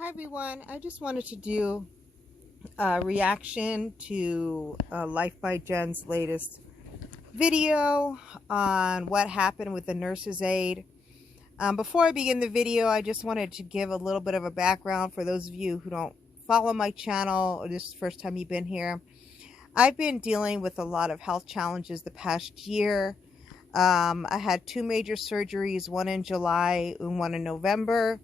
Hi everyone, I just wanted to do a reaction to Life by Jen's latest video on what happened with the nurse's aide. Before I begin the video, I just wanted to give a little bit of a background for those of you who don't follow my channel or this is the first time you've been here. I've been dealing with a lot of health challenges the past year. I had two major surgeries, one in July and one in November.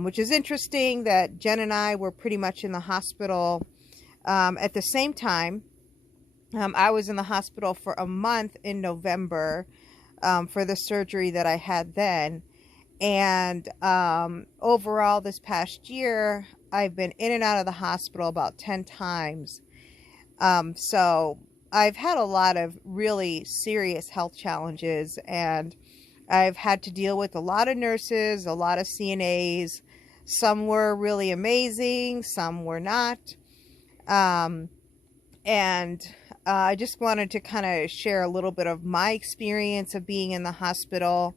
Which is interesting that Jen and I were pretty much in the hospital at the same time. I was in the hospital for a month in November for the surgery that I had then. And overall this past year, I've been in and out of the hospital about 10 times. So I've had a lot of really serious health challenges, and I've had to deal with a lot of nurses, a lot of CNAs. Some were really amazing, some were not. I just wanted to kind of share a little bit of my experience of being in the hospital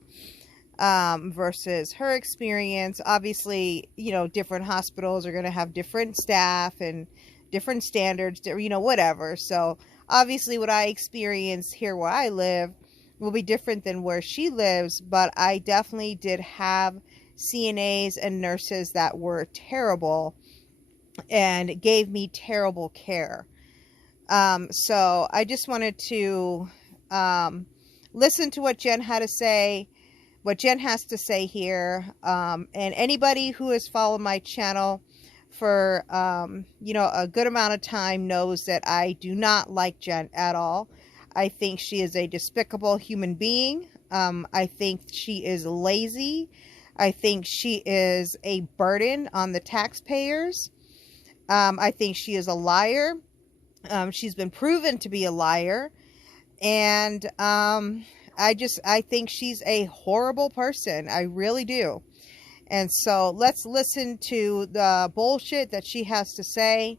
versus her experience. Obviously, you know, different hospitals are going to have different staff and different standards, you know, whatever. So obviously what I experience here where I live will be different than where she lives, but I definitely did have CNAs and nurses that were terrible and gave me terrible care. So I just wanted to listen to what Jen had to say, what Jen has to say here. And anybody who has followed my channel for, you know, a good amount of time knows that I do not like Jen at all. I think she is a despicable human being. I think she is lazy. I think she is a burden on the taxpayers. I think she is a liar. She's been proven to be a liar. And I think she's a horrible person. I really do. And so let's listen to the bullshit that she has to say.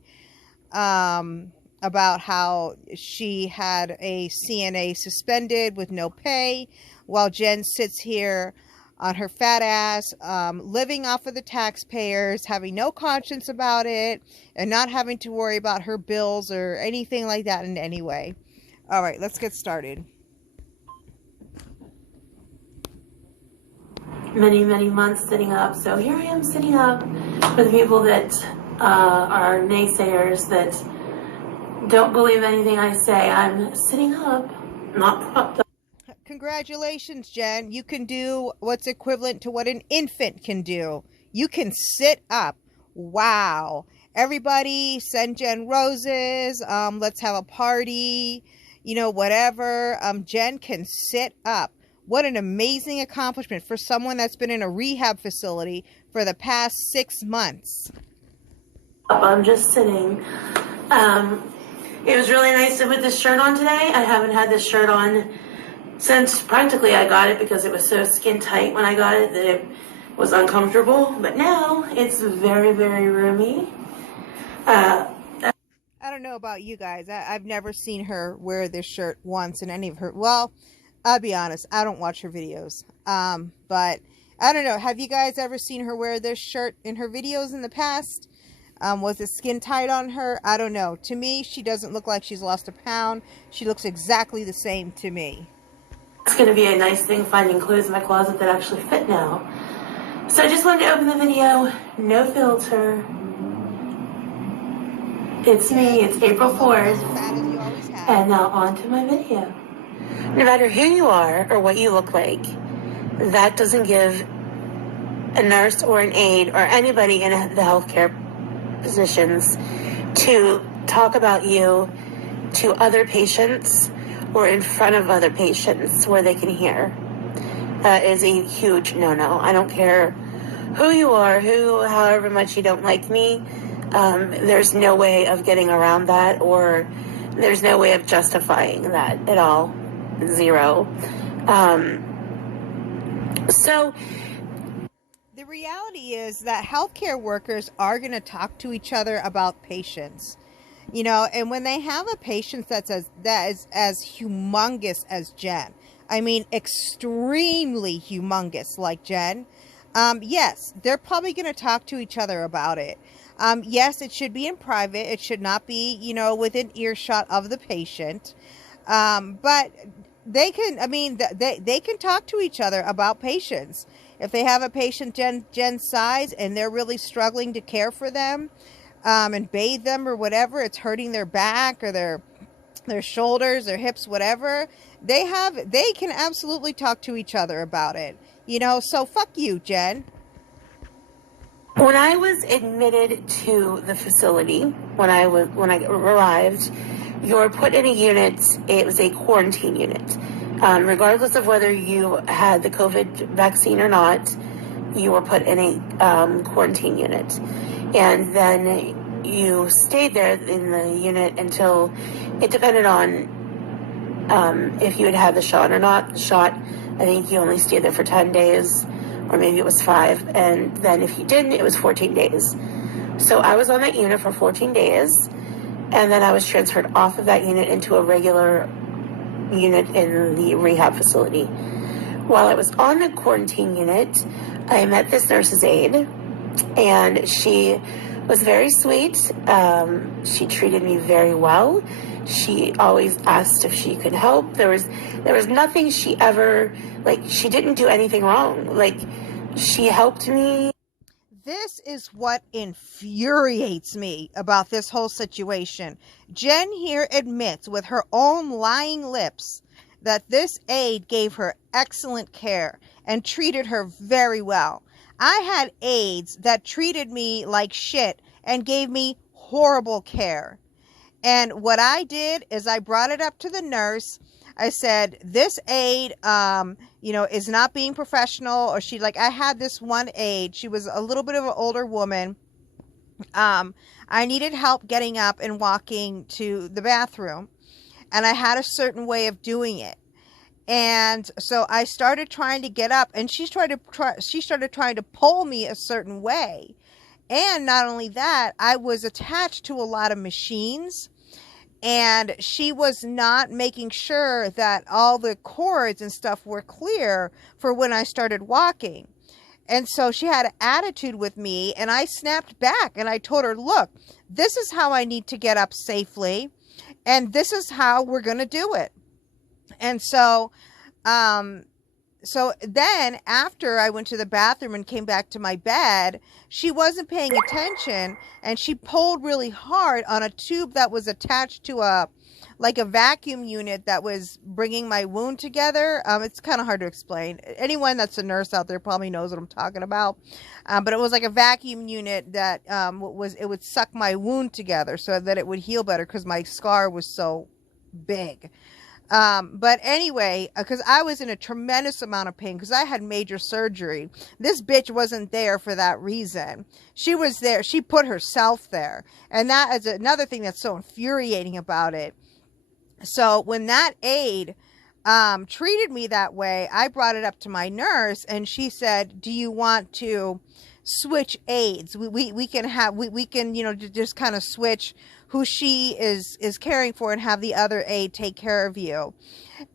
About how she had a CNA suspended with no pay while Jen sits here on her fat ass, living off of the taxpayers, having no conscience about it, and not having to worry about her bills or anything like that in any way. All right, let's get started. Many months sitting up. So here I am sitting up for the people that are naysayers that don't believe anything I say. I'm sitting up, not propped up. Congratulations, Jen. You can do what's equivalent to what an infant can do. You can sit up. Wow. Everybody send Jen roses. Let's have a party. You know, whatever. Jen can sit up. What an amazing accomplishment for someone that's been in a rehab facility for the past 6 months. I'm just sitting. It was really nice to put this shirt on today. I haven't had this shirt on since practically I got it because it was so skin tight when I got it that it was uncomfortable. But now it's very, very roomy. I don't know about you guys. I've never seen her wear this shirt once in any of her... Well, I'll be honest. I don't watch her videos. But I don't know. Have you guys ever seen her wear this shirt in her videos in the past? Was it skin tight on her? I don't know. To me, she doesn't look like she's lost a pound. She looks exactly the same to me. It's going to be a nice thing finding clothes in my closet that actually fit now. So I just wanted to open the video. No filter. It's me. It's April 4th. And now on to my video. No matter who you are or what you look like, that doesn't give a nurse or an aide or anybody in the healthcare positions to talk about you to other patients or in front of other patients where they can hear. That is a huge no-no. I don't care who you are, however much you don't like me. There's no way of getting around that, or there's no way of justifying that at all. Zero. So the reality is that healthcare workers are going to talk to each other about patients, you know, and when they have a patient that is as humongous as Jen, I mean, extremely humongous like Jen, Yes, they're probably going to talk to each other about it. Yes, it should be in private. It should not be, within earshot of the patient. But they can, I mean, they can talk to each other about patients. If they have a patient Gen size and they're really struggling to care for them, and bathe them or whatever, it's hurting their back or their shoulders, their hips, whatever, they can absolutely talk to each other about it. So fuck you, Jen. When I was admitted to the facility, when I arrived, you were put in a unit. It was a quarantine unit. Regardless of whether you had the COVID vaccine or not, you were put in a quarantine unit. And then you stayed there in the unit until it depended on if you had had the shot or not. The shot, I think you only stayed there for 10 days, or maybe it was 5. And then if you didn't, it was 14 days. So I was on that unit for 14 days. And then I was transferred off of that unit into a regular unit in the rehab facility. While I was on the quarantine unit, I met this nurse's aide, and she was very sweet. She treated me very well. She always asked if she could help. There was nothing she ever, she didn't do anything wrong. She helped me. This is what infuriates me about this whole situation. Jen here admits with her own lying lips that this aide gave her excellent care and treated her very well. I had aides that treated me like shit and gave me horrible care. And what I did is I brought it up to the nurse. I said, this aide, is not being professional. Or I had this one aide. She was a little bit of an older woman. I needed help getting up and walking to the bathroom. And I had a certain way of doing it. And so I started trying to get up, and she started trying to pull me a certain way. And not only that, I was attached to a lot of machines, and she was not making sure that all the cords and stuff were clear for when I started walking. And so she had an attitude with me, and I snapped back and I told her, look, this is how I need to get up safely, and this is how we're going to do it. And so then after I went to the bathroom and came back to my bed, she wasn't paying attention, and she pulled really hard on a tube that was attached to a vacuum unit that was bringing my wound together. It's kind of hard to explain. Anyone that's a nurse out there probably knows what I'm talking about. But it was like a vacuum unit that it would suck my wound together so that it would heal better because my scar was so big. But anyway, because I was in a tremendous amount of pain because I had major surgery. This bitch wasn't there for that reason. She was there. She put herself there. And that is another thing that's so infuriating about it. So when that aide treated me that way, I brought it up to my nurse, and she said, do you want to switch aides? We can just kind of switch who she is caring for and have the other aide take care of you.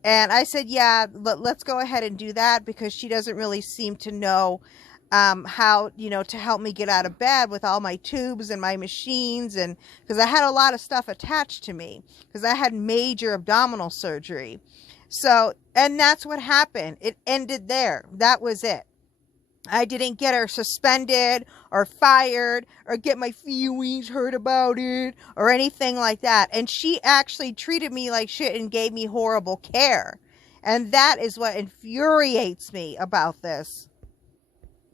And I said, yeah, let's go ahead and do that, because she doesn't really seem to know how, to help me get out of bed with all my tubes and my machines. And because I had a lot of stuff attached to me because I had major abdominal surgery. So, and that's what happened. It ended there. That was it. I didn't get her suspended or fired or get my feelings hurt about it or anything like that. And she actually treated me like shit and gave me horrible care. And that is what infuriates me about this.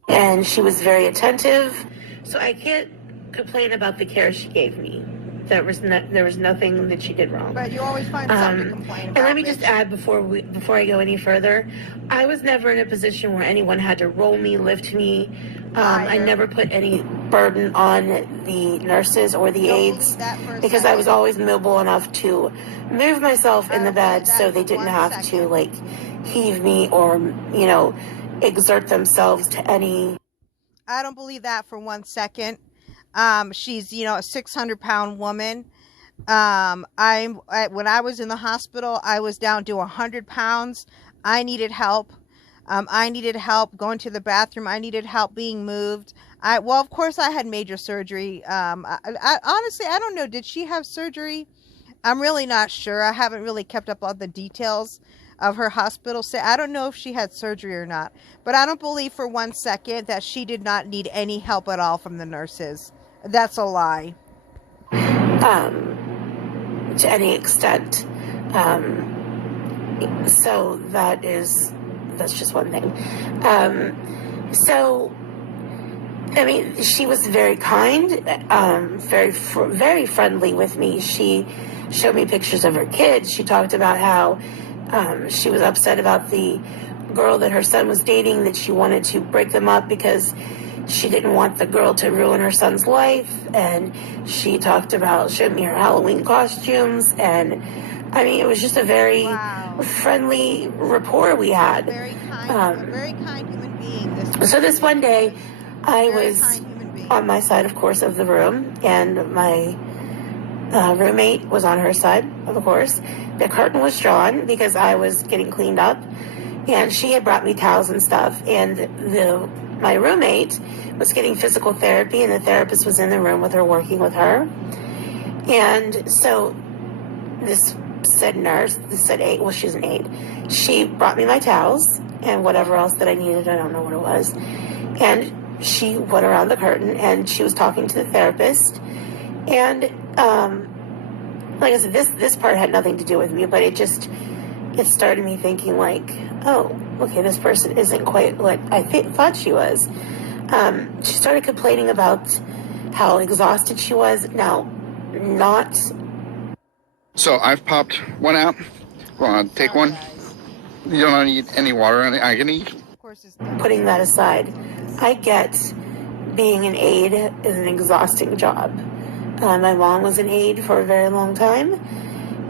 And she was very attentive. So I can't complain about the care she gave me. There was nothing that she did wrong. But you always find something to complain about. And let me just add before I go any further, I was never in a position where anyone had to roll me, lift me. I never put any burden on the nurses or the aides because I was always mobile enough to move myself in the bed so they didn't have to heave me or exert themselves to any. I don't believe that for 1 second. She's, a 600-pound woman. When I was in the hospital, I was down to 100 pounds. I needed help. I needed help going to the bathroom. I needed help being moved. Well, of course, I had major surgery. Honestly, I don't know. Did she have surgery? I'm really not sure. I haven't really kept up on the details of her hospital stay. I don't know if she had surgery or not, but I don't believe for 1 second that she did not need any help at all from the nurses. That's a lie. To any extent. So that's just one thing. So, I mean, she was very kind, very friendly with me. She showed me pictures of her kids. She talked about how she was upset about the girl that her son was dating, that she wanted to break them up because she didn't want the girl to ruin her son's life. And she showed me her Halloween costumes. And I mean, it was just a very friendly rapport we had. Very kind human being. So this one day, I was on my side, of course, of the room, and my roommate was on her side, of course. The curtain was drawn because I was getting cleaned up, and she had brought me towels and stuff, and my roommate was getting physical therapy, and the therapist was in the room with her, working with her. And so this said aide, well, she's an aide. She brought me my towels and whatever else that I needed. I don't know what it was. And she went around the curtain, and she was talking to the therapist. And like I said, this part had nothing to do with me, but it started me thinking like, oh, okay, this person isn't quite what I thought she was. She started complaining about how exhausted she was. Now, not... So I've popped one out. Want to take one? You don't need any water on it. I can eat. Putting that aside, I get being an aide is an exhausting job. My mom was an aide for a very long time,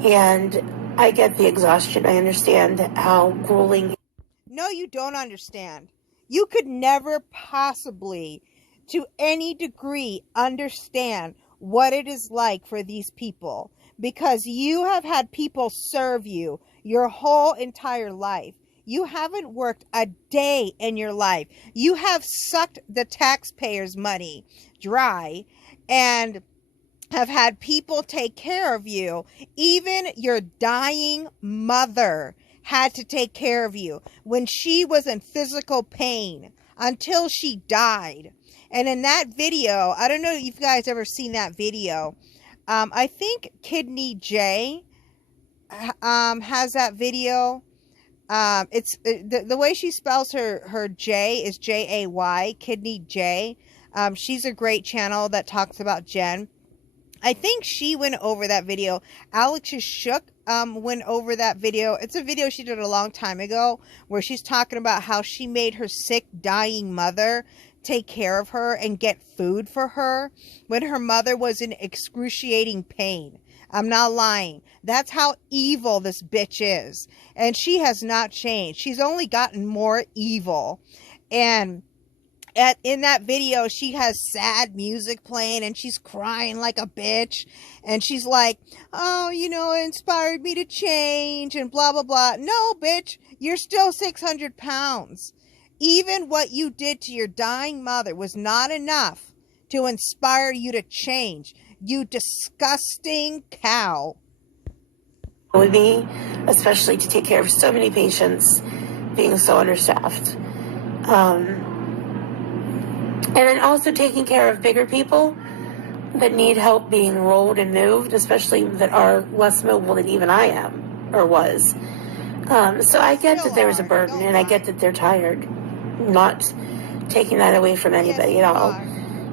and I get the exhaustion. I understand how grueling. No, you don't understand. You could never possibly, to any degree, understand what it is like for these people, because you have had people serve you your whole entire life. You haven't worked a day in your life. You have sucked the taxpayers' money dry and have had people take care of you. Even your dying mother had to take care of you when she was in physical pain until she died. And in that video, I don't know if you guys ever seen that video. I think Kidney J has that video. It's the way she spells her J is Jay, Kidney J. She's a great channel that talks about Jen. I think she went over that video. Alex Shook went over that video. It's a video she did a long time ago where she's talking about how she made her sick, dying mother take care of her and get food for her when her mother was in excruciating pain. I'm not lying. That's how evil this bitch is. And she has not changed. She's only gotten more evil. And in that video, she has sad music playing and she's crying like a bitch. And she's like, oh, it inspired me to change and blah, blah, blah. No, bitch, you're still 600 pounds. Even what you did to your dying mother was not enough to inspire you to change. You disgusting cow. With me, especially to take care of so many patients, being so understaffed. And then also taking care of bigger people that need help being rolled and moved, especially that are less mobile than even I am or was. So I get that there was a burden, and I get that they're tired. Not taking that away from anybody at all.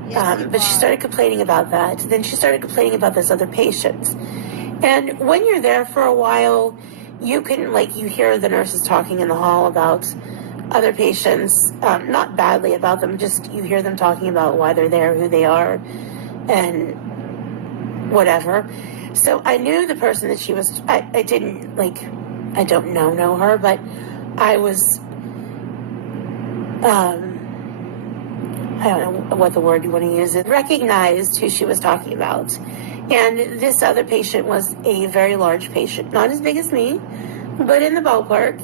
But she started complaining about that. Then she started complaining about this other patient. And when you're there for a while, you can, you hear the nurses talking in the hall about other patients, not badly about them, just you hear them talking about why they're there, who they are, and whatever. So I knew the person that she was, I don't know her, but I was, I don't know what the word you want to use is, recognized who she was talking about. And this other patient was a very large patient, not as big as me, but in the ballpark.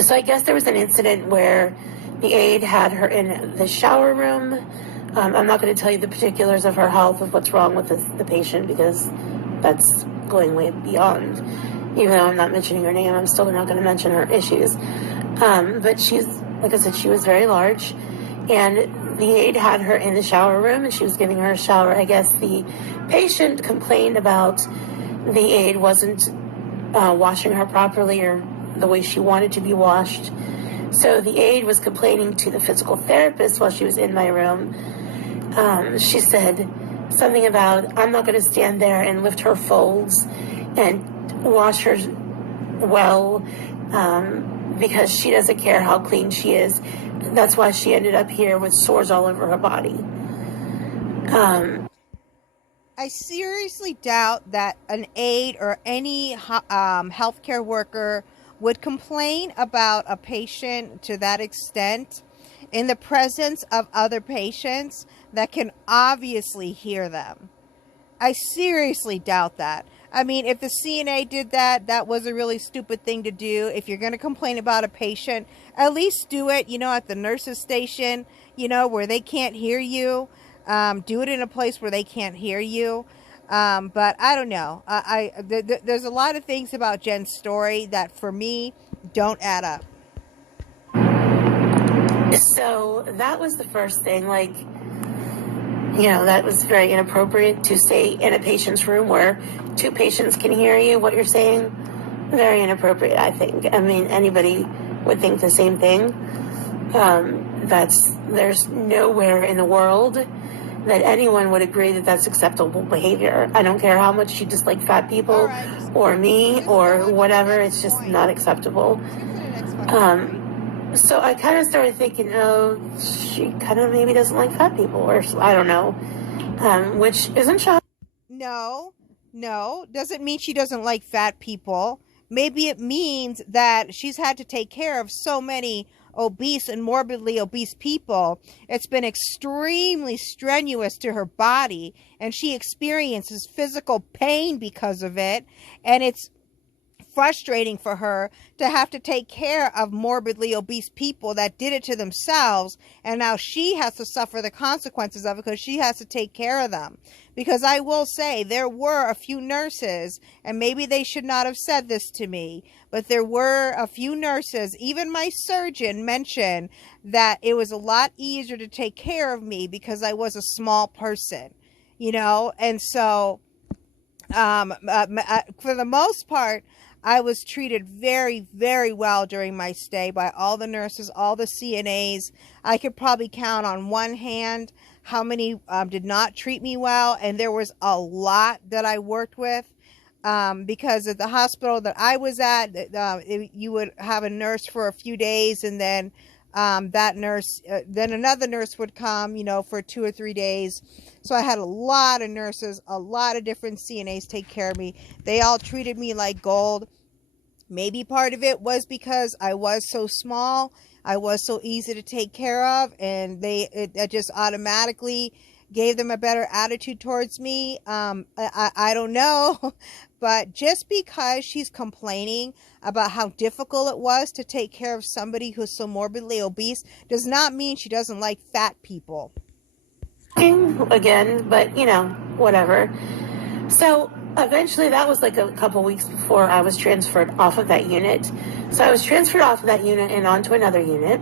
So I guess there was an incident where the aide had her in the shower room. I'm not going to tell you the particulars of her health, of what's wrong with the patient, because that's going way beyond. Even though I'm not mentioning her name, I'm still not going to mention her issues. But she's, like I said, she was very large. And the aide had her in the shower room, and she was giving her a shower. I guess the patient complained about the aide wasn't washing her properly or the way she wanted to be washed. So the aide was complaining to the physical therapist while she was in my room. She said something about, I'm not going to stand there and lift her folds and wash her well, because she doesn't care how clean she is. That's why she ended up here with sores all over her body. I seriously doubt that an aide or any healthcare worker would complain about a patient to that extent in the presence of other patients that can obviously hear them. I seriously doubt that. I mean, if the CNA did that, that was a really stupid thing to do. If you're going to complain about a patient, at least do it, at the nurse's station, where they can't hear you. Do it in a place where they can't hear you. But I don't know. There's a lot of things about Jen's story that for me don't add up. So that was the first thing. That was very inappropriate to say in a patient's room where two patients can hear you what you're saying. Very inappropriate, I think. I mean, anybody would think the same thing. There's nowhere in the world that anyone would agree that that's acceptable behavior. I don't care how much you dislike fat people or me or whatever. It's just not acceptable. So I kind of started thinking, she kind of maybe doesn't like fat people, or I don't know, which isn't shocking. No, doesn't mean she doesn't like fat people. Maybe it means that she's had to take care of so many obese and morbidly obese people. It's been extremely strenuous to her body, and she experiences physical pain because of it, and it's frustrating for her to have to take care of morbidly obese people that did it to themselves, and now she has to suffer the consequences of it because she has to take care of them. Because I will say, there were a few nurses, and maybe they should not have said this to me, but there were a few nurses, even my surgeon mentioned that it was a lot easier to take care of me because I was a small person, and so for the most part, I was treated very, very well during my stay by all the nurses, all the CNAs. I could probably count on one hand how many did not treat me well, and there was a lot that I worked with, because at the hospital that I was at, you would have a nurse for a few days, and then that nurse, then another nurse would come, for 2 or 3 days. So I had a lot of nurses, a lot of different CNAs take care of me. They all treated me like gold. Maybe part of it was because I was so small, I was so easy to take care of, and it just automatically gave them a better attitude towards me. I don't know, but just because she's complaining about how difficult it was to take care of somebody who's so morbidly obese does not mean she doesn't like fat people. Again, but whatever. So eventually, that was like a couple weeks before I was transferred off of that unit. So I was transferred off of that unit and onto another unit.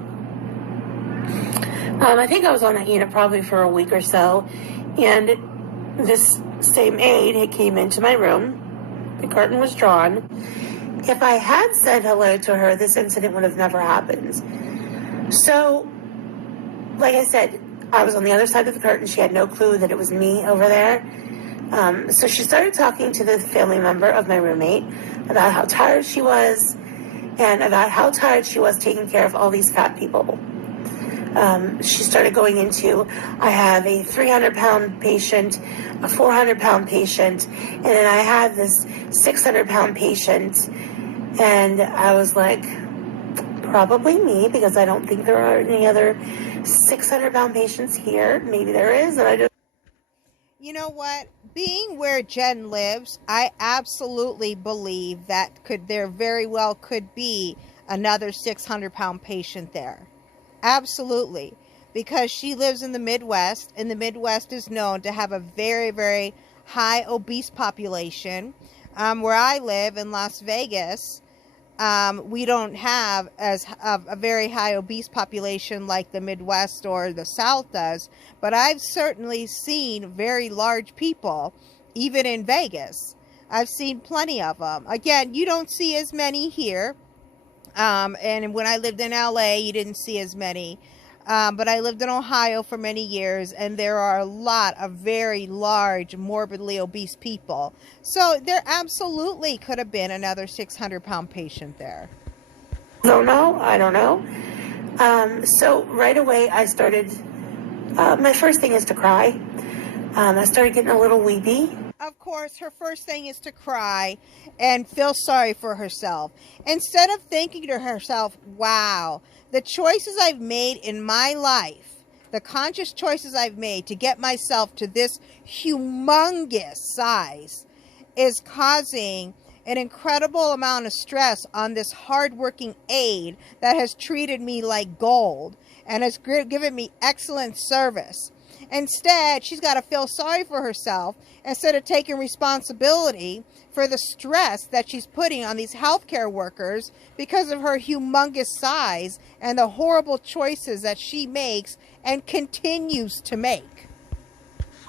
I think I was on that unit probably for a week or so, and this same aide had came into my room. The curtain was drawn. If I had said hello to her, this incident would have never happened. So, like I said, I was on the other side of the curtain. She had no clue that it was me over there. So she started talking to the family member of my roommate about how tired she was and about how tired she was taking care of all these fat people. She started going into, I have a 300-pound patient, a 400-pound patient, and then I have this 600-pound patient. And I was like, probably me, because I don't think there are any other 600-pound patients here. Maybe there is, and I just... You know what? Being where Jen lives, I absolutely believe that there very well could be another 600-pound patient there. Absolutely. Because she lives in the Midwest, and the Midwest is known to have a very, very high obese population. Where I live in Las Vegas, we don't have as a very high obese population like the Midwest or the South does, but I've certainly seen very large people, even in Vegas. I've seen plenty of them. Again, you don't see as many here. And when I lived in LA, you didn't see as many. But I lived in Ohio for many years, and there are a lot of very large, morbidly obese people. So there absolutely could have been another 600-pound patient there. Don't know. I don't know. So right away, I started, my first thing is to cry. I started getting a little weepy. Of course, her first thing is to cry and feel sorry for herself. Instead of thinking to herself, wow, the choices I've made in my life, the conscious choices I've made to get myself to this humongous size is causing an incredible amount of stress on this hardworking aide that has treated me like gold and has given me excellent service. Instead, she's got to feel sorry for herself instead of taking responsibility for the stress that she's putting on these healthcare workers because of her humongous size and the horrible choices that she makes and continues to make.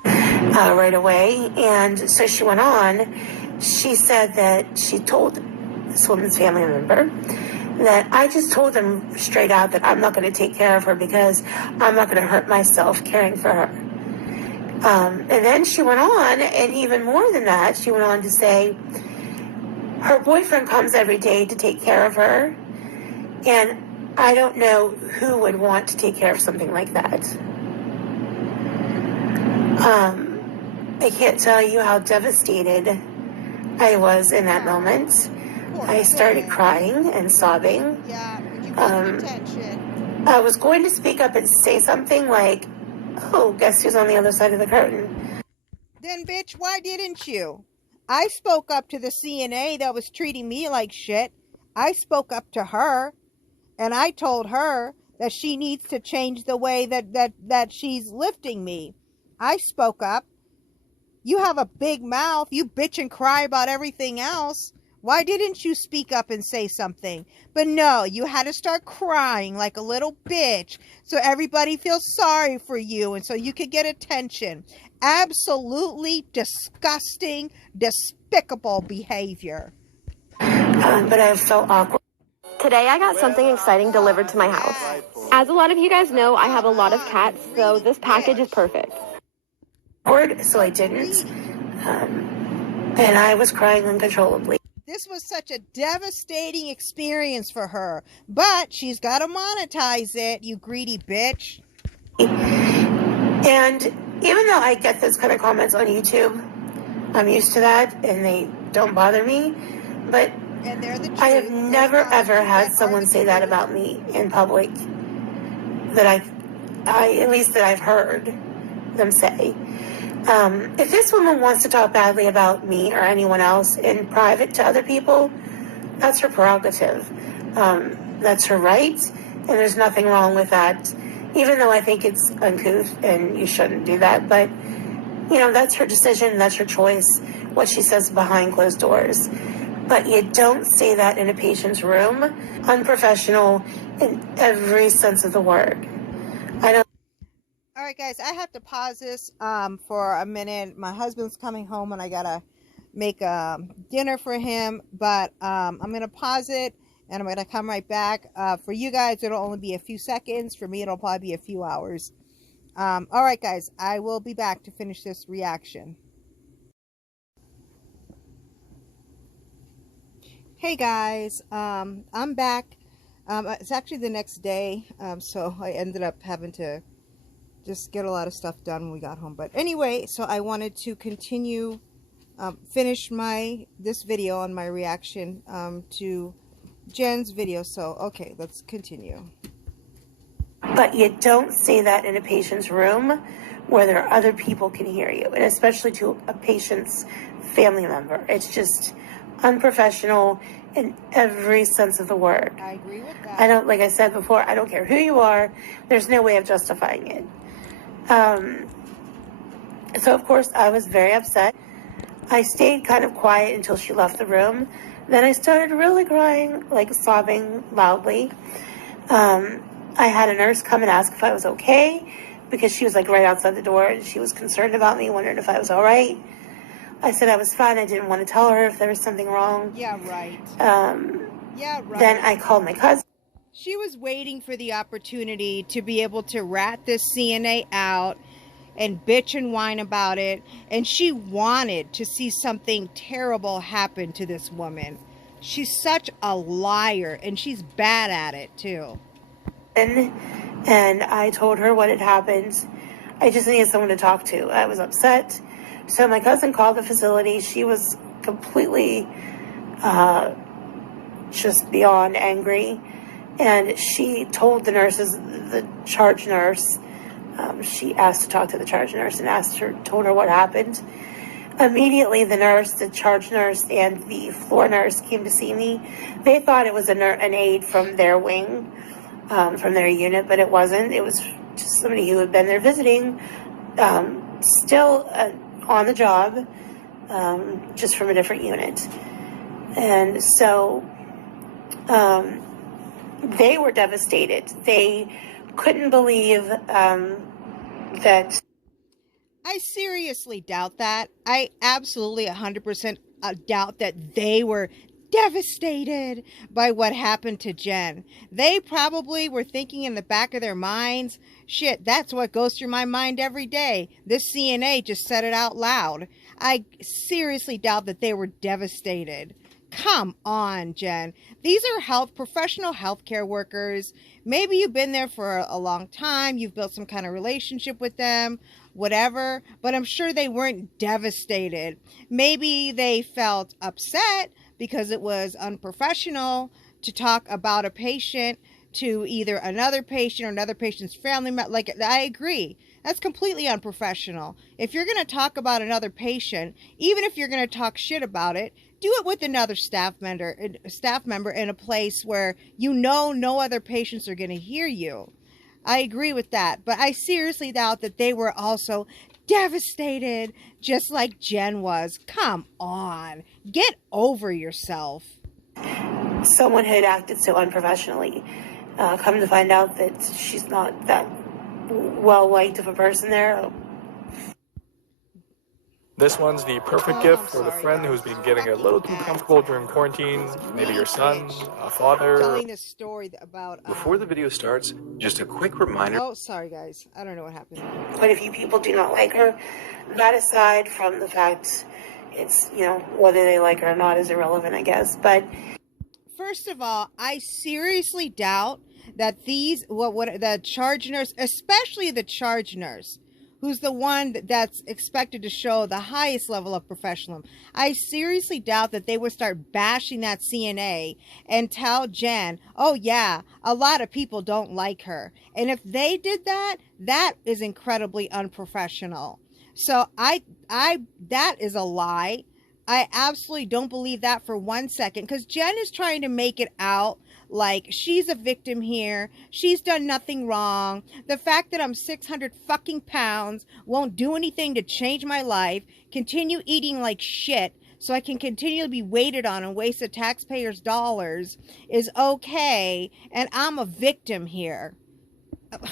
Right away. And so she went on. She said that she told this woman's family member that I just told them straight out that I'm not going to take care of her because I'm not going to hurt myself caring for her. And then she went on, and even more than that, she went on to say her boyfriend comes every day to take care of her, and I don't know who would want to take care of something like that. I can't tell you how devastated I was in that moment. I started crying and sobbing. I was going to speak up and say something like, oh, guess who's on the other side of the curtain? Then, bitch, why didn't you? I spoke up to the CNA that was treating me like shit. I spoke up to her, and I told her that she needs to change the way that she's lifting me. I spoke up. You have a big mouth. You bitch and cry about everything else. Why didn't you speak up and say something? But no, you had to start crying like a little bitch so everybody feels sorry for you and so you could get attention. Absolutely disgusting, despicable behavior. But I felt awkward. Today I got something exciting delivered to my house. As a lot of you guys know, I have a lot of cats, so this package is perfect. So I didn't. And I was crying uncontrollably. This was such a devastating experience for her, but she's got to monetize it, you greedy bitch. And even though I get those kind of comments on YouTube, I'm used to that and they don't bother me, but I have never ever had someone say that about me in public that I at least that I've heard them say. If this woman wants to talk badly about me or anyone else in private to other people, that's her prerogative. That's her right, and there's nothing wrong with that, even though I think it's uncouth and you shouldn't do that. But, you know, that's her decision, that's her choice, what she says behind closed doors. But you don't say that in a patient's room. Unprofessional in every sense of the word. All right, guys, I have to pause this for a minute. My husband's coming home, and I got to make dinner for him. But I'm going to pause it, and I'm going to come right back. For you guys, it'll only be a few seconds. For me, it'll probably be a few hours. All right, guys, I will be back to finish this reaction. Hey, guys, I'm back. It's actually the next day, so I ended up having to just get a lot of stuff done when we got home. But anyway, so I wanted to continue, finish this video on my reaction to Jen's video. So, okay, let's continue. But you don't say that in a patient's room where there are other people can hear you, and especially to a patient's family member. It's just unprofessional in every sense of the word. I agree with that. I don't, like I said before, I don't care who you are. There's no way of justifying it. So of course I was very upset. I stayed kind of quiet until she left the room. Then I started really crying, like sobbing loudly. I had a nurse come and ask if I was okay, because she was like right outside the door and she was concerned about me, wondering if I was all right. I said I was fine. I didn't want to tell her if there was something wrong. Yeah, right. Yeah, right. Then I called my cousin. She was waiting for the opportunity to be able to rat this CNA out and bitch and whine about it. And she wanted to see something terrible happen to this woman. She's such a liar, and she's bad at it too. And I told her what had happened. I just needed someone to talk to. I was upset. So my cousin called the facility. She was completely just beyond angry. And she told the nurses, the charge nurse, she asked to talk to the charge nurse and told her what happened. Immediately, the nurse, the charge nurse, and the floor nurse came to see me. They thought it was an aide from their wing, from their unit, but it wasn't. It was just somebody who had been there visiting, still on the job, just from a different unit. And so they were devastated. They couldn't believe that. I seriously doubt that. I absolutely 100% doubt that they were devastated by what happened to Jen. They probably were thinking in the back of their minds, shit, that's what goes through my mind every day. This CNA just said it out loud. I seriously doubt that they were devastated. Come on, Jen. These are professional healthcare workers. Maybe you've been there for a long time. You've built some kind of relationship with them, whatever. But I'm sure they weren't devastated. Maybe they felt upset because it was unprofessional to talk about a patient to either another patient or another patient's family. Like, I agree. That's completely unprofessional. If you're going to talk about another patient, even if you're going to talk shit about it, do it with another staff member in a place where you know no other patients are going to hear you. I agree with that, but I seriously doubt that they were also devastated just like Jen was. Come on, get over yourself. Someone had acted so unprofessionally. Come to find out that she's not that well-liked of a person there. This one's the perfect gift for the friend who's been getting a little too comfortable during quarantine. Maybe your son, a father. Telling this story about. Before the video starts, just a quick reminder. Oh, sorry guys, I don't know what happened. Quite a few people do not like her. That aside from the fact, it's, you know, whether they like her or not is irrelevant, I guess. But first of all, I seriously doubt that the charge nurse, especially the charge nurse, who's the one that's expected to show the highest level of professionalism. I seriously doubt that they would start bashing that CNA and tell Jen, oh yeah, a lot of people don't like her. And if they did that, that is incredibly unprofessional. So that is a lie. I absolutely don't believe that for 1 second, because Jen is trying to make it out like she's a victim here. She's done nothing wrong. The fact that I'm 600 fucking pounds won't do anything to change my life. Continue eating like shit so I can continue to be waited on and waste the taxpayers' dollars is okay. And I'm a victim here.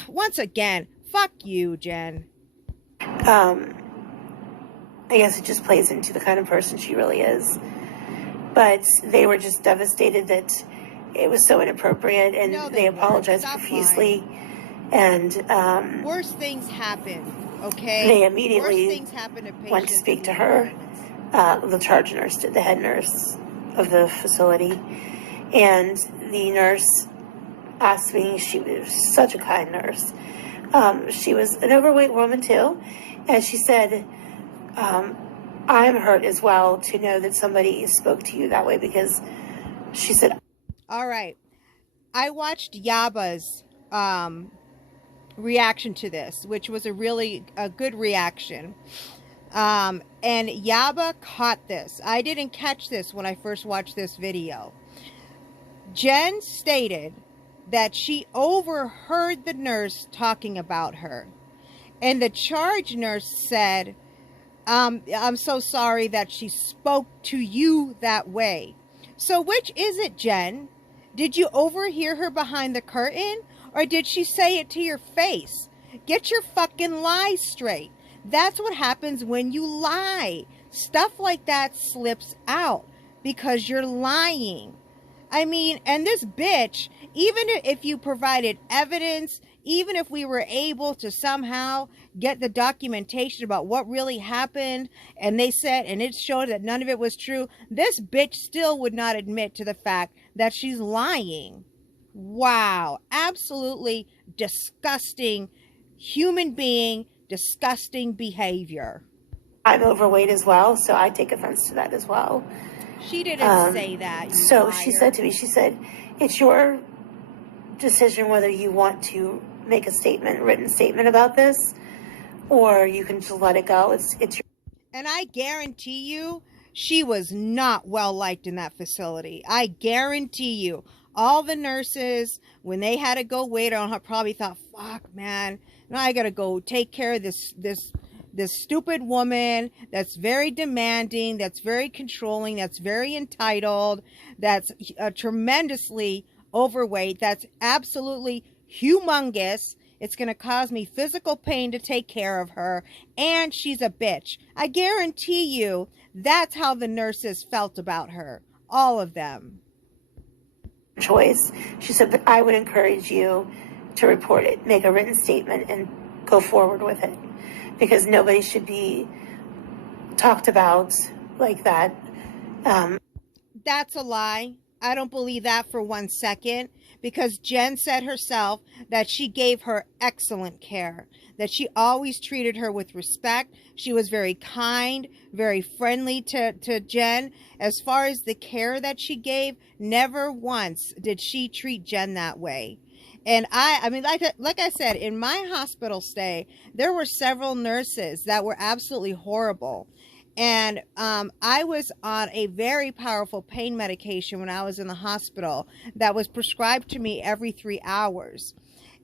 Once again, fuck you, Jen. I guess it just plays into the kind of person she really is. But they were just devastated that it was so inappropriate, and no, they apologized profusely. And worse things happen, okay? They immediately worse things happen to patients went to speak to her. The charge nurse did, the head nurse of the facility. And the nurse asked me, she was such a kind nurse. She was an overweight woman too. And she said, I'm hurt as well to know that somebody spoke to you that way, because she said, all right, I watched Yaba's reaction to this, which was a good reaction. And Yaba caught this. I didn't catch this when I first watched this video. Jen stated that she overheard the nurse talking about her. And the charge nurse said, I'm so sorry that she spoke to you that way. So which is it, Jen? Did you overhear her behind the curtain? Or did she say it to your face? Get your fucking lies straight. That's what happens when you lie. Stuff like that slips out because you're lying. I mean, and this bitch, even if you provided evidence, even if we were able to somehow get the documentation about what really happened, and they said, and it showed that none of it was true, this bitch still would not admit to the fact that she's lying. Wow. Absolutely disgusting human being, disgusting behavior. I'm overweight as well, so I take offense to that as well. She didn't say that. So liar. She said to me, she said, it's your decision whether you want to make a statement, written statement about this, or you can just let it go. It's your. And I guarantee you, she was not well liked in that facility. I guarantee you, all the nurses, when they had to go wait on her, probably thought, fuck, man, now I gotta go take care of this stupid woman that's very demanding, that's very controlling, that's very entitled, that's tremendously overweight, that's absolutely humongous. It's going to cause me physical pain to take care of her, and she's a bitch. I guarantee you that's how the nurses felt about her. All of them. Choice. She said, but I would encourage you to report it, make a written statement, and go forward with it. Because nobody should be talked about like that. That's a lie. I don't believe that for 1 second, because Jen said herself that she gave her excellent care, that she always treated her with respect. She was very kind, very friendly to Jen. As far as the care that she gave, never once did she treat Jen that way. And I mean, like I said, in my hospital stay, there were several nurses that were absolutely horrible. And I was on a very powerful pain medication when I was in the hospital that was prescribed to me every 3 hours.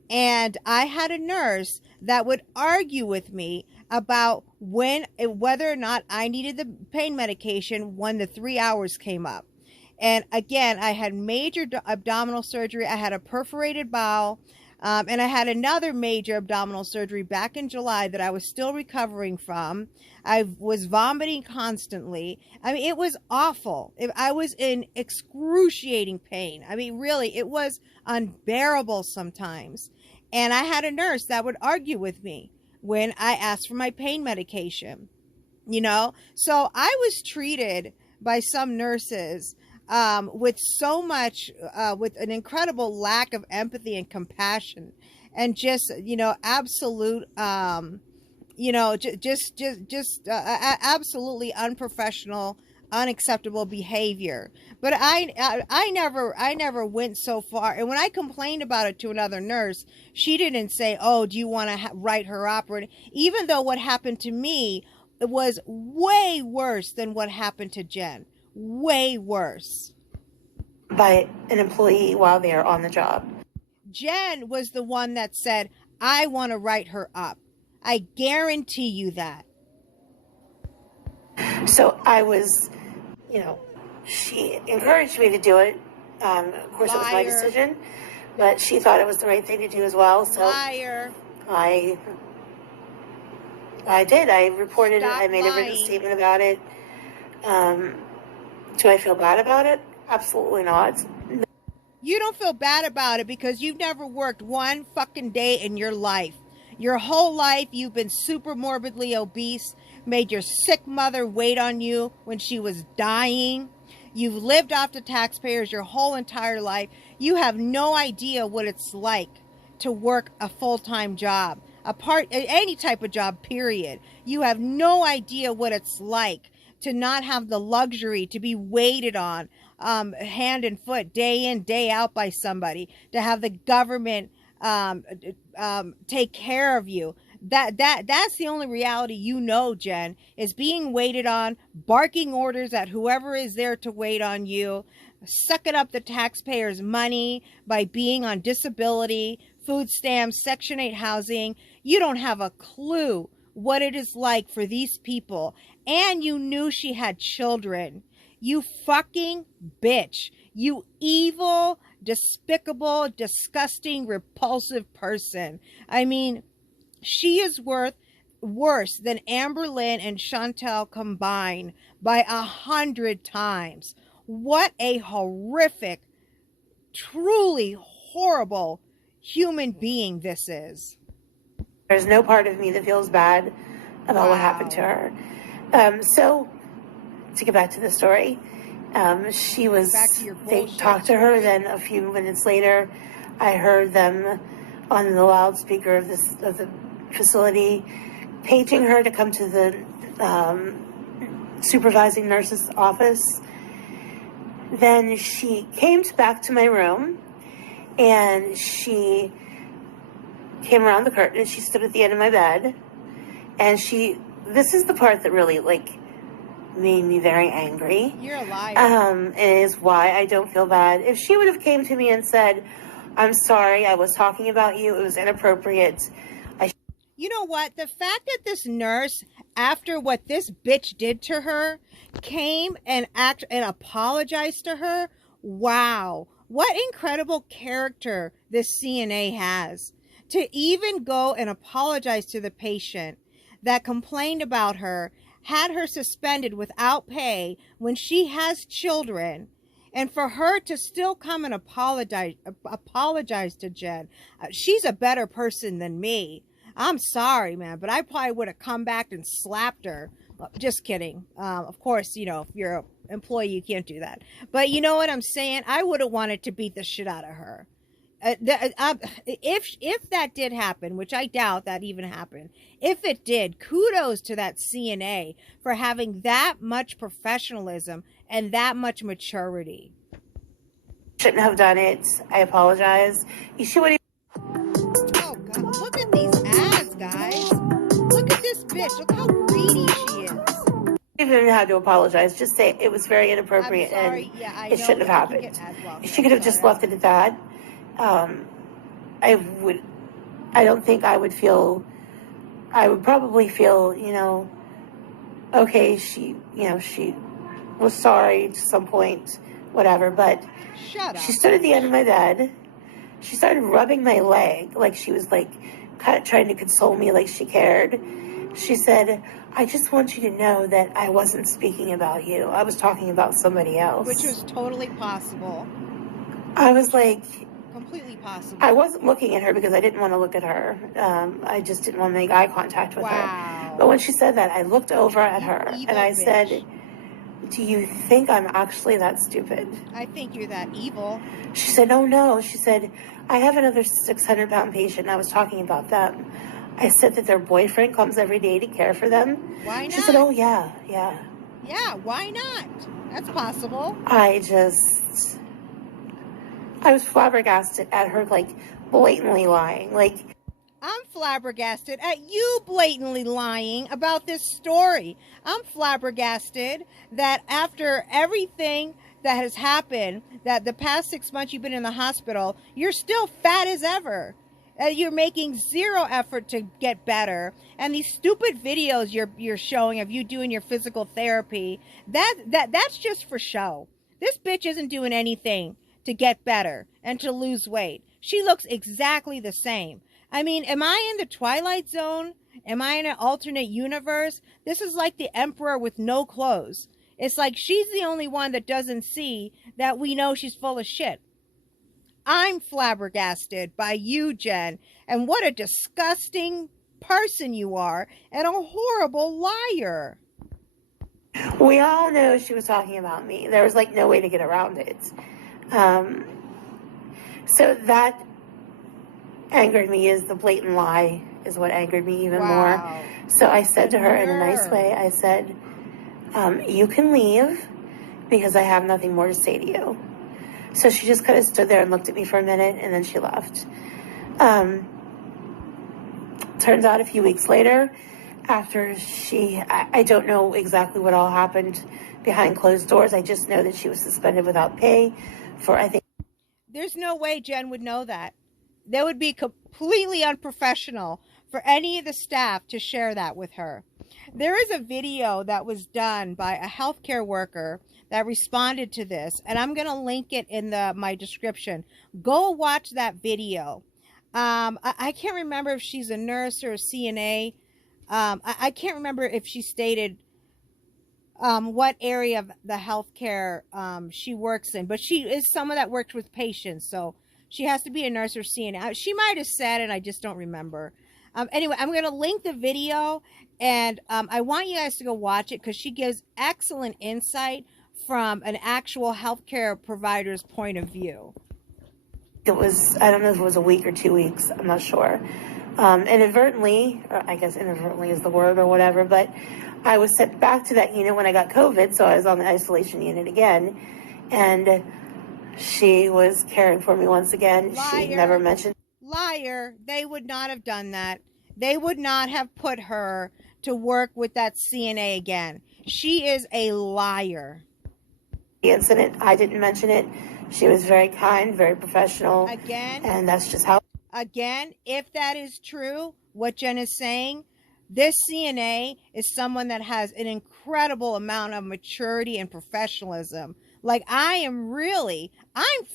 And I had a nurse that would argue with me about whether or not I needed the pain medication when the 3 hours came up. And again, I had major abdominal surgery. I had a perforated bowel. And I had another major abdominal surgery back in July that I was still recovering from. I was vomiting constantly. I mean, it was awful. I was in excruciating pain. I mean, really, it was unbearable sometimes. And I had a nurse that would argue with me when I asked for my pain medication, you know? So I was treated by some nurses with so much, with an incredible lack of empathy and compassion, and just, you know, absolute, you know, absolutely unprofessional, unacceptable behavior. But I never went so far. And when I complained about it to another nurse, she didn't say, "Oh, do you want to write her up?" Or even though what happened to me was way worse than what happened to Jen. Way worse. By an employee while they're on the job. Jen was the one that said, I want to write her up. I guarantee you that. So I was, you know, she encouraged me to do it. Of course, Liar. It was my decision, but she thought it was the right thing to do as well. So Liar. I did. I reported Stop it. I made lying. a written statement about it. Do I feel bad about it? Absolutely not. You don't feel bad about it because you've never worked one fucking day in your life. Your whole life, you've been super morbidly obese, made your sick mother wait on you when she was dying. You've lived off the taxpayers your whole entire life. You have no idea what it's like to work a full-time job, any type of job, period. You have no idea what it's like to not have the luxury to be waited on hand and foot, day in, day out by somebody, to have the government take care of you. That's the only reality you know, Jen, is being waited on, barking orders at whoever is there to wait on you, sucking up the taxpayers' money by being on disability, food stamps, Section 8 housing. You don't have a clue what it is like for these people. And you knew she had children. You fucking bitch. You evil, despicable, disgusting, repulsive person. I mean, she is worse than Amber Lynn and Chantel combined by 100 times. What a horrific, truly horrible human being this is. There's no part of me that feels bad about what happened to her. So, to get back to the story, they talked to her, then a few minutes later, I heard them on the loudspeaker of the facility paging her to come to the supervising nurse's office. Then she came back to my room, and she came around the curtain, and she stood at the end of my bed, and this is the part that really, made me very angry. You're a liar. And is why I don't feel bad. If she would have came to me and said, "I'm sorry, I was talking about you, it was inappropriate." You know what? The fact that this nurse, after what this bitch did to her, came and apologized to her. Wow. What incredible character this CNA has. To even go and apologize to the patient that complained about her, had her suspended without pay when she has children, and for her to still come and apologize to Jen. She's a better person than me. I'm sorry, man, but I probably would have come back and slapped her. Just kidding. Of course, if you're an employee, you can't do that. But you know what I'm saying? I would have wanted to beat the shit out of her. If that did happen, which I doubt that even happened, if it did, kudos to that CNA for having that much professionalism and that much maturity. Shouldn't have done it. I apologize. She would. Oh God! Look at these ads, guys. Look at this bitch. Look how greedy she is. You even had to apologize. Just say it was very inappropriate and it shouldn't have happened. She could have just left it at that. I don't think I would feel. I would probably feel, okay, she was sorry to some point, whatever. But she stood at the end of my bed. She started rubbing my leg like she was kind of trying to console me, like she cared. She said, "I just want you to know that I wasn't speaking about you. I was talking about somebody else." Which was totally possible. I was like, completely possible. I wasn't looking at her because I didn't want to look at her. I just didn't want to make eye contact with her. But when she said that, I looked over at her and I said, "Do you think I'm actually that stupid?" I think you're that evil. She said, "Oh no." She said, "I have another 600-pound patient and I was talking about them." I said that their boyfriend comes every day to care for them. Why not? She said, "Oh yeah. Yeah, why not? That's possible." I was flabbergasted at her, blatantly lying. I'm flabbergasted at you blatantly lying about this story. I'm flabbergasted that after everything that has happened, that the past 6 months you've been in the hospital, you're still fat as ever. You're making zero effort to get better. And these stupid videos you're showing of you doing your physical therapy, that's just for show. This bitch isn't doing anything to get better and to lose weight. She looks exactly the same. I mean, am I in the Twilight Zone? Am I in an alternate universe? This is like the Emperor with no clothes. It's like she's the only one that doesn't see that we know she's full of shit. I'm flabbergasted by you, Jen, and what a disgusting person you are and a horrible liar. We all know she was talking about me. There was no way to get around it. So that angered me, is the blatant lie is what angered me even more. So I said to her in a nice way, I said, "You can leave because I have nothing more to say to you." So she just kind of stood there and looked at me for a minute and then she left. To turns out a few weeks later, after I don't know exactly what all happened behind closed doors. I just know that she was suspended without pay for, I think. There's no way Jen would know that. That would be completely unprofessional for any of the staff to share that with her. There is a video that was done by a healthcare worker that responded to this, and I'm going to link it in my description. Go watch that video. I can't remember if she's a nurse or a CNA. I can't remember if she stated what area of the healthcare she works in, but she is someone that works with patients, so she has to be a nurse or CNA. She might have said it, I just don't remember. Anyway, I'm going to link the video, and I want you guys to go watch it because she gives excellent insight from an actual healthcare provider's point of view. It was, I don't know if it was a week or 2 weeks, I'm not sure. Inadvertently, or I guess inadvertently is the word or whatever, but I was sent back to that unit when I got COVID, so I was on the isolation unit again, and she was caring for me once again. Liar. She never mentioned. Liar. They would not have done that. They would not have put her to work with that CNA again. She is a liar. The incident, I didn't mention it. She was very kind, very professional. Again. And that's just how. Again, if that is true, what Jen is saying, this CNA is someone that has an incredible amount of maturity and professionalism. Like, I'm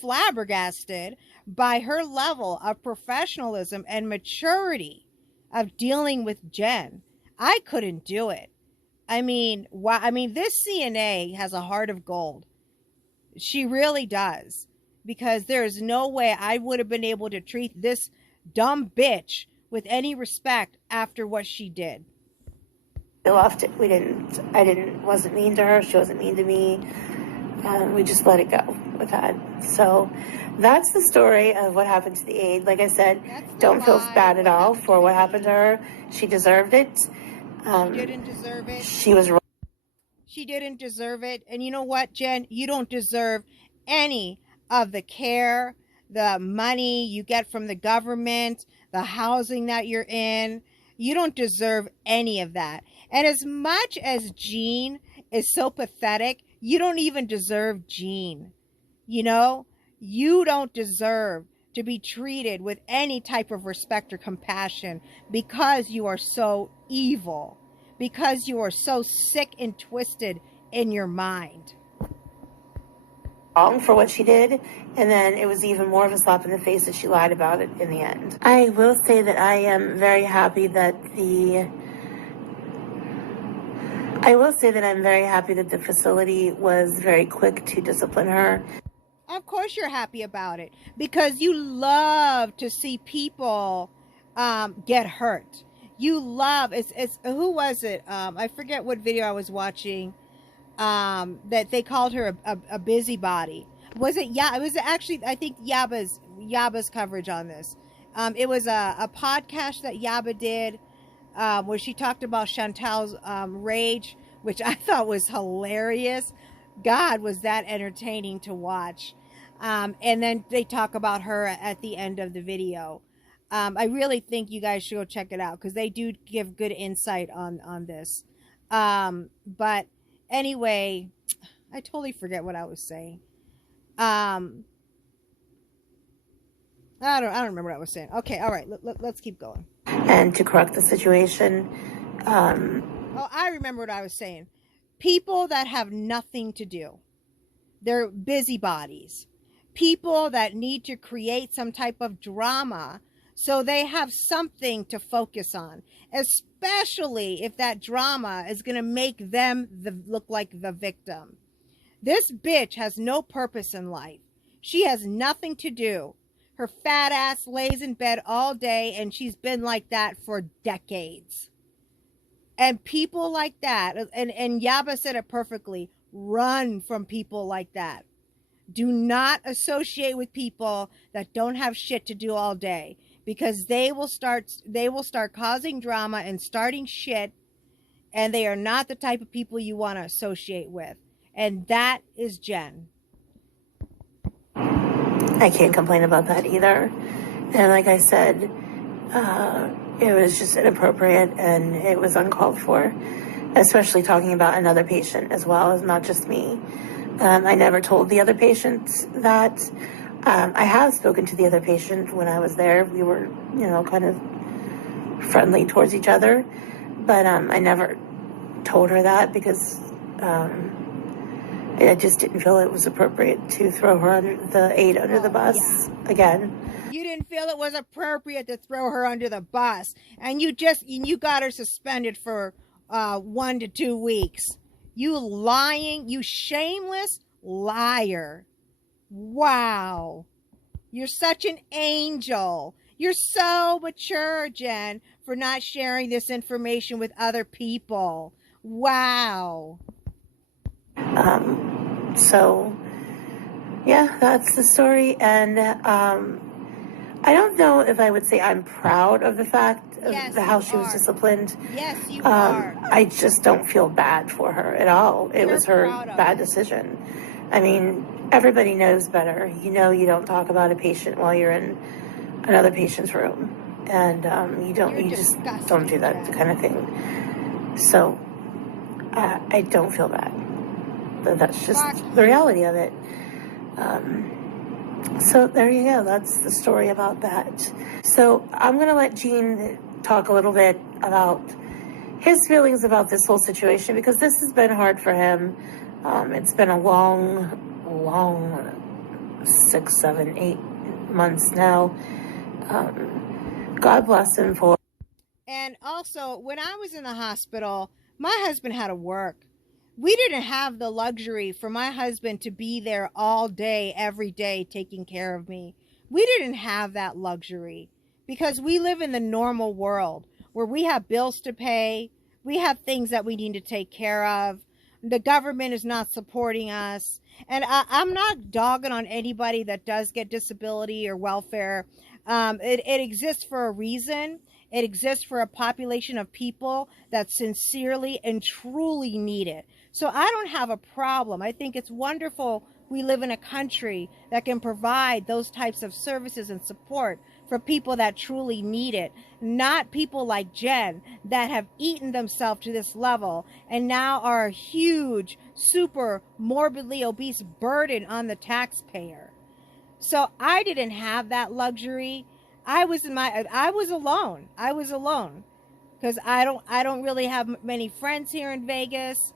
flabbergasted by her level of professionalism and maturity of dealing with Jen. I couldn't do it. I mean, this CNA has a heart of gold. She really does. Because there is no way I would have been able to treat this dumb bitch with any respect after what she did. We left it. Wasn't mean to her. She wasn't mean to me. We just let it go with that. So that's the story of what happened to the aide. Like I said, don't feel bad at all for what happened to her. She deserved it. She didn't deserve it. She was wrong. She didn't deserve it. And you know what, Jen? You don't deserve any of the care, the money you get from the government, the housing that you're in. You don't deserve any of that. And as much as Jean is so pathetic, you don't even deserve Jean. You know, you don't deserve to be treated with any type of respect or compassion because you are so evil, because you are so sick and twisted in your mind. Wrong for what she did, and then it was even more of a slap in the face that she lied about it in the end. I will say that I am very happy that the facility was very quick to discipline her. Of course you're happy about it because you love to see people get hurt. You love it's who was it? I forget what video I was watching. That they called her a busybody. Was it? Yeah, it was actually, I think Yaba's coverage on this. It was a podcast that Yaba did where she talked about Chantal's rage, which I thought was hilarious. God, was that entertaining to watch. And then they talk about her at the end of the video. I really think you guys should go check it out because they do give good insight on this. But anyway, I totally forget what I was saying. I don't remember what I was saying. Okay, all right, let's keep going. And to correct the situation. Oh, I remember what I was saying. People that have nothing to do. They're busybodies. People that need to create some type of drama so they have something to focus on, especially if that drama is going to make them look like the victim. This bitch has no purpose in life. She has nothing to do. Her fat ass lays in bed all day, and she's been like that for decades. And people like that, and Yaba said it perfectly, run from people like that. Do not associate with people that don't have shit to do all day, because they will start causing drama and starting shit, and they are not the type of people you want to associate with. And that is Jen. I can't complain about that either. And like I said, it was just inappropriate and it was uncalled for, especially talking about another patient as well as not just me. I never told the other patients that. I have spoken to the other patient when I was there. We were, kind of friendly towards each other, but I never told her that because I just didn't feel it was appropriate to throw her under the aide under the bus again. You didn't feel it was appropriate to throw her under the bus, and you got her suspended for 1 to 2 weeks. You lying, you shameless liar. Wow. You're such an angel. You're so mature, Jen, for not sharing this information with other people. Wow. So, yeah, that's the story. And I don't know if I would say I'm proud of the fact of how she was disciplined. Yes, you are. I just don't feel bad for her at all. It was her bad decision. I mean, everybody knows better. You don't talk about a patient while you're in another patient's room. And you just don't do that kind of thing. So I don't feel bad. But that's just the reality of it. So there you go. That's the story about that. So I'm going to let Gene talk a little bit about his feelings about this whole situation, because this has been hard for him. It's been a long 6, 7, 8 months now. God bless him for. And also, when I was in the hospital, my husband had to work. We didn't have the luxury for my husband to be there all day, every day, taking care of me. We didn't have that luxury because we live in the normal world where we have bills to pay. We have things that we need to take care of. The government is not supporting us. And I'm not dogging on anybody that does get disability or welfare. It exists for a reason. It exists for a population of people that sincerely and truly need it. So I don't have a problem. I think it's wonderful we live in a country that can provide those types of services and support for people that truly need it, not people like Jen that have eaten themselves to this level and now are a huge, super morbidly obese burden on the taxpayer. So I didn't have that luxury. I was alone. I was alone because I don't really have many friends here in Vegas.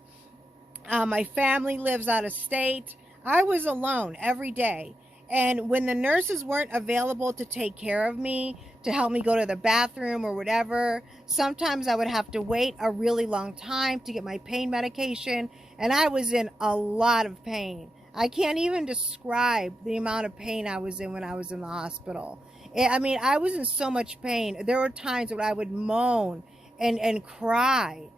My family lives out of state. I was alone every day. And when the nurses weren't available to take care of me, to help me go to the bathroom or whatever, sometimes I would have to wait a really long time to get my pain medication. And I was in a lot of pain. I can't even describe the amount of pain I was in when I was in the hospital. I mean, I was in so much pain. There were times when I would moan and cry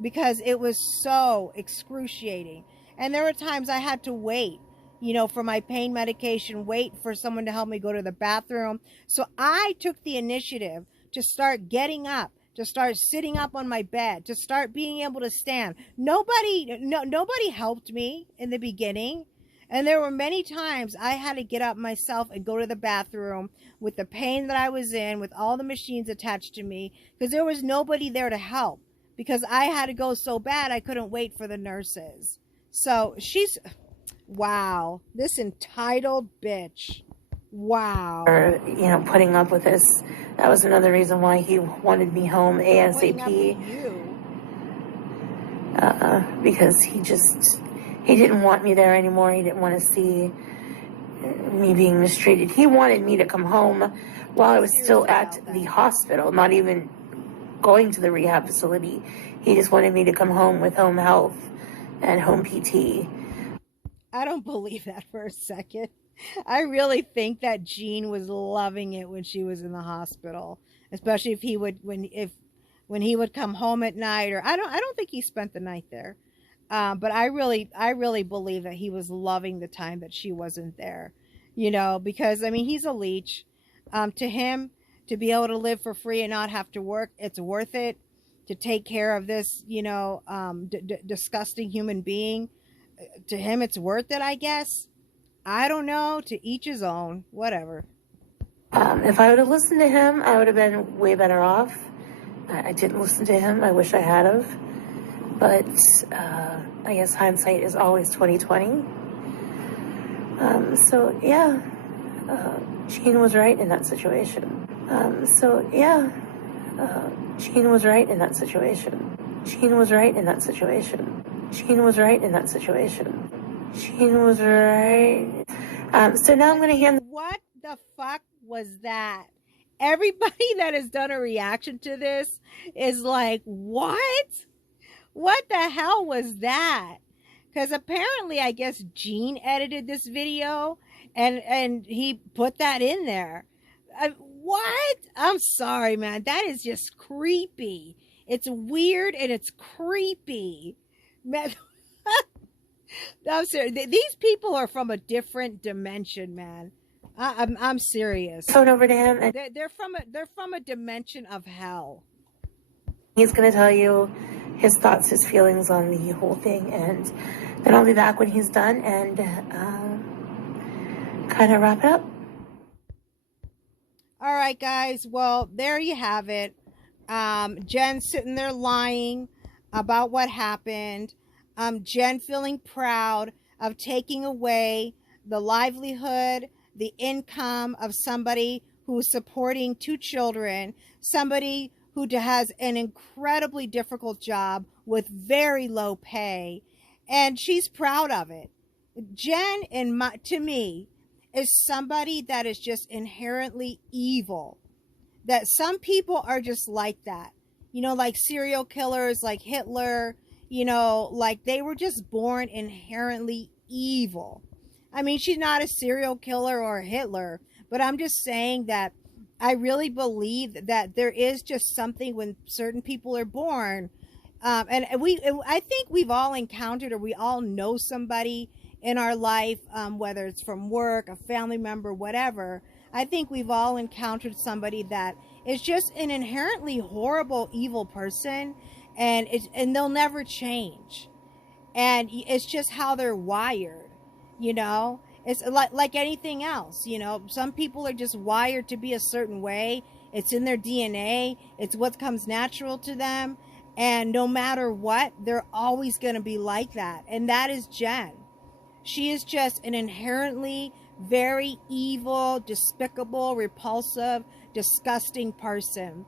because it was so excruciating. And there were times I had to wait, for my pain medication, wait for someone to help me go to the bathroom. So I took the initiative to start getting up, to start sitting up on my bed, to start being able to stand. Nobody helped me in the beginning. And there were many times I had to get up myself and go to the bathroom with the pain that I was in, with all the machines attached to me, because there was nobody there to help, because I had to go so bad I couldn't wait for the nurses. So wow, this entitled bitch. Wow. Or, putting up with this. That was another reason why he wanted me home ASAP. Because he didn't want me there anymore. He didn't want to see me being mistreated. He wanted me to come home while I was still at the hospital, not even going to the rehab facility. He just wanted me to come home with home health and home PT. I don't believe that for a second. I really think that Jean was loving it when she was in the hospital, especially if he would when he would come home at night. Or I don't think he spent the night there. But I really believe that he was loving the time that she wasn't there, because he's a leech. To him, to be able to live for free and not have to work, it's worth it. To take care of this, disgusting human being, to him, it's worth it, I guess. I don't know. To each his own. Whatever. If I would have listened to him, I would have been way better off. I didn't listen to him. I wish I had have. But I guess hindsight is always 2020. So yeah, Gene was right in that situation. Gene was right in that situation. Gene was right in that situation. Gene was right in that situation. Gene was right. So now I'm going to hand. What the fuck was that? Everybody that has done a reaction to this is like, what? What the hell was that? Because apparently, I guess Gene edited this video and he put that in there. What? I'm sorry, man. That is just creepy. It's weird and it's creepy. Man, I'm serious. These people are from a different dimension, man. I'm serious. Phone over to him, and They're from a dimension of hell. he's going to tell you his thoughts, his feelings on the whole thing, and then I'll be back when he's done and kind of wrap it up. All right, guys. Well, there you have it. Jen sitting there lying about what happened. Jen feeling proud of taking away the livelihood, the income of somebody who's supporting 2 children, somebody who has an incredibly difficult job with very low pay, and she's proud of it. Jen, to me, is somebody that is just inherently evil. That some people are just like that. You know, like serial killers, like Hitler, you know, like they were just born inherently evil. I mean, she's not a serial killer or a Hitler, but I'm just saying that I really believe that there is just something when certain people are born. I think we've all encountered, or we all know somebody in our life, whether it's from work, a family member, whatever. I think we've all encountered somebody that is just an inherently horrible, evil person, and they'll never change. And it's just how they're wired, you know? It's like anything else, you know? Some people are just wired to be a certain way. It's in their DNA. It's what comes natural to them. And no matter what, they're always going to be like that. And that is Jen. She is just an inherently very evil, despicable, repulsive, disgusting person.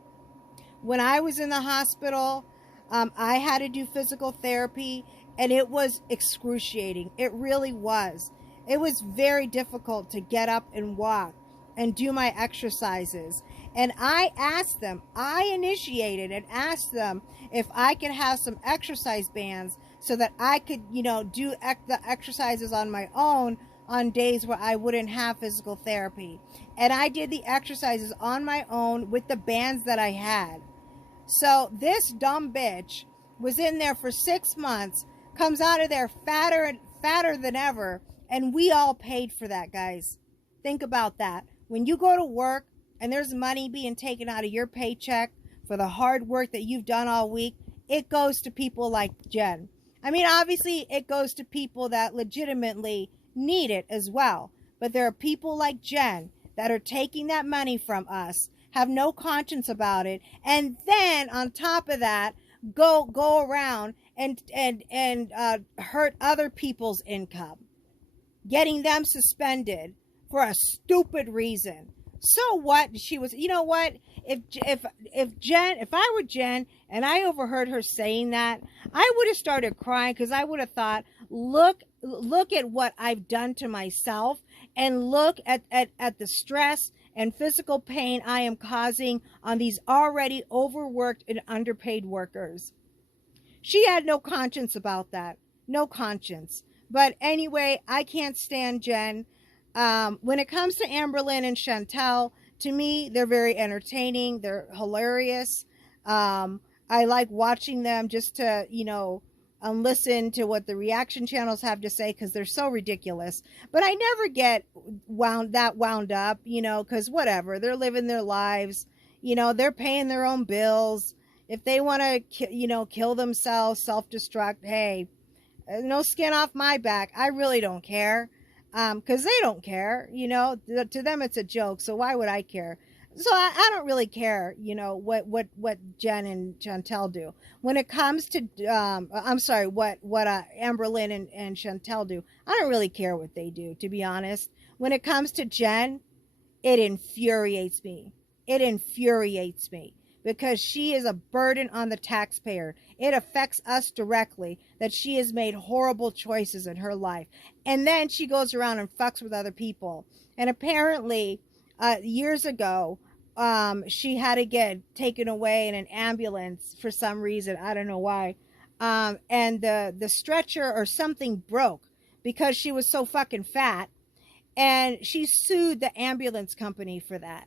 When I was in the hospital, I had to do physical therapy, and it was excruciating. It really was. It was very difficult to get up and walk and do my exercises. And I asked them, I initiated and asked them if I could have some exercise bands so that I could, you know, do the exercises on my own on days where I wouldn't have physical therapy. And I did the exercises on my own with the bands that I had. So this dumb bitch was in there for 6 months, comes out of there fatter than ever, and we all paid for that, guys. Think about that. When you go to work and there's money being taken out of your paycheck for the hard work that you've done all week, it goes to people like Jen. I mean, obviously, it goes to people that legitimately need it as well. But there are people like Jen that are taking that money from us, have no conscience about it, and then on top of that, go around and hurt other people's income, getting them suspended for a stupid reason. So what? She was, you know what? If I were Jen and I overheard her saying that, I would have started crying, because I would have thought, look at what I've done to myself, and look at the stress and physical pain I am causing on these already overworked and underpaid workers. She had no conscience about that. No conscience. But anyway, I can't stand Jen. When it comes to Amberlynn and Chantel, to me, they're very entertaining. They're hilarious. I like watching them just to, you know, listen to what the reaction channels have to say, because they're so ridiculous. But I never get wound up, you know, because whatever, they're living their lives, you know, they're paying their own bills. If they want to, you know, kill themselves, self-destruct, hey, no skin off my back. I really don't care, because they don't care, you know. To them it's a joke, so why would I care? So I don't really care, what Jen and Chantel do when it comes to. I'm sorry, what Amberlynn and Chantel do. I don't really care what they do, to be honest. When it comes to Jen, it infuriates me. It infuriates me because she is a burden on the taxpayer. It affects us directly that she has made horrible choices in her life. And then she goes around and fucks with other people. And apparently, years ago, she had to get taken away in an ambulance for some reason. I don't know why. And the stretcher or something broke because she was so fucking fat. And she sued the ambulance company for that,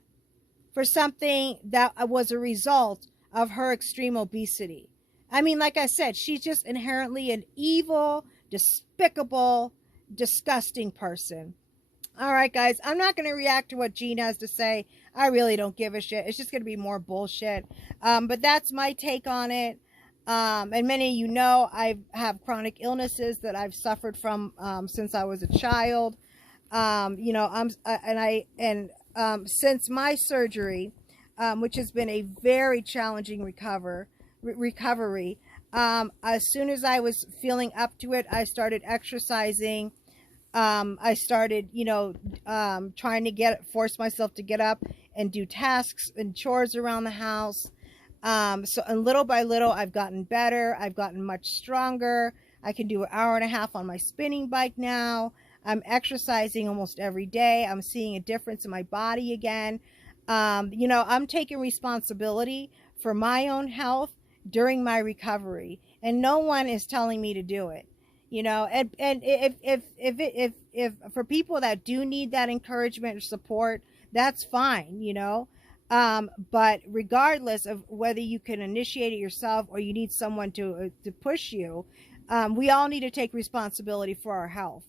for something that was a result of her extreme obesity. I mean, like I said, she's just inherently an evil, despicable, disgusting person. All right, guys, I'm not going to react to what Jean has to say. I really don't give a shit. It's just going to be more bullshit. But that's my take on it. And many of you know I have chronic illnesses that I've suffered from since I was a child. Since my surgery, which has been a very challenging recovery, as soon as I was feeling up to it, I started exercising. I started, trying to force myself to get up and do tasks and chores around the house. And little by little, I've gotten better. I've gotten much stronger. I can do an hour and a half on my spinning bike now. I'm exercising almost every day. I'm seeing a difference in my body again. I'm taking responsibility for my own health during my recovery, and no one is telling me to do it. And if for people that do need that encouragement or support, that's fine. But regardless of whether you can initiate it yourself or you need someone to push you, we all need to take responsibility for our health.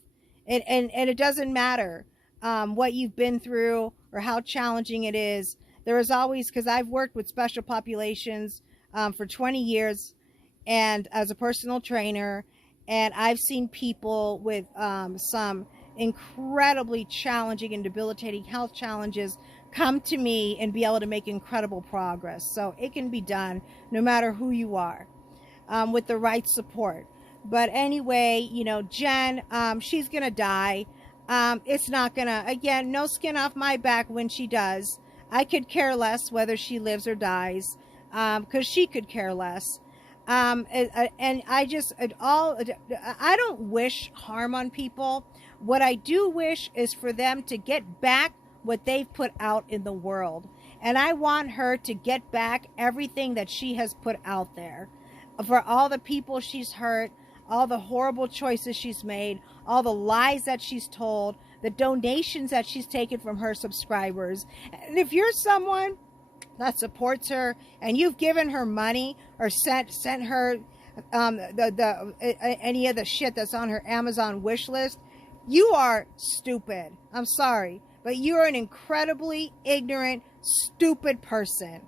And it doesn't matter what you've been through or how challenging it is. There is always, because I've worked with special populations for 20 years and as a personal trainer, and I've seen people with some incredibly challenging and debilitating health challenges come to me and be able to make incredible progress. So it can be done no matter who you are, with the right support. But anyway, Jen, she's going to die. It's not going to, again, no skin off my back when she does. I could care less whether she lives or dies, because she could care less. And I don't wish harm on people. What I do wish is for them to get back what they've put out in the world. And I want her to get back everything that she has put out there. For all the people she's hurt, all the horrible choices she's made, all the lies that she's told, the donations that she's taken from her subscribers. And if you're someone that supports her and you've given her money or sent her any of the shit that's on her Amazon wish list, you are stupid. I'm sorry, but you're an incredibly ignorant, stupid person.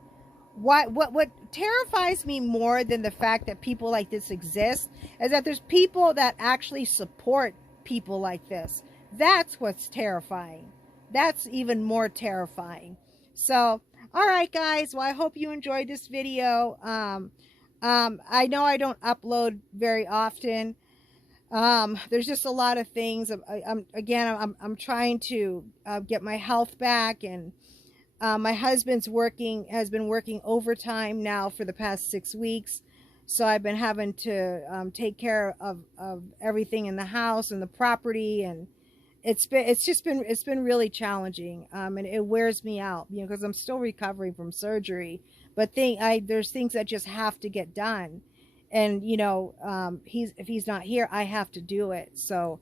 What terrifies me more than the fact that people like this exist is that there's people that actually support people like this. That's what's terrifying. That's even more terrifying. So, all right, guys. Well, I hope you enjoyed this video. I know I don't upload very often. There's just a lot of things. I'm trying to get my health back, and my husband's has been working overtime now for the past 6 weeks. So I've been having to take care of everything in the house and the property, and it's been really challenging. And it wears me out, because I'm still recovering from surgery. But there's things that just have to get done, and if he's not here, I have to do it. So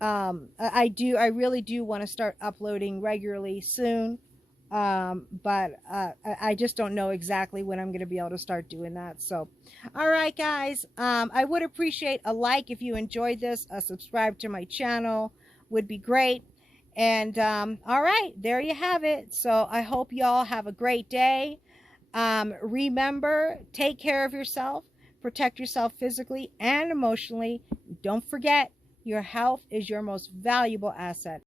I really do want to start uploading regularly soon. But I just don't know exactly when I'm going to be able to start doing that. So, all right, guys, I would appreciate a like if you enjoyed this. Subscribe to my channel would be great. And all right, there you have it. So I hope y'all have a great day. Remember, take care of yourself, protect yourself physically and emotionally. Don't forget, your health is your most valuable asset.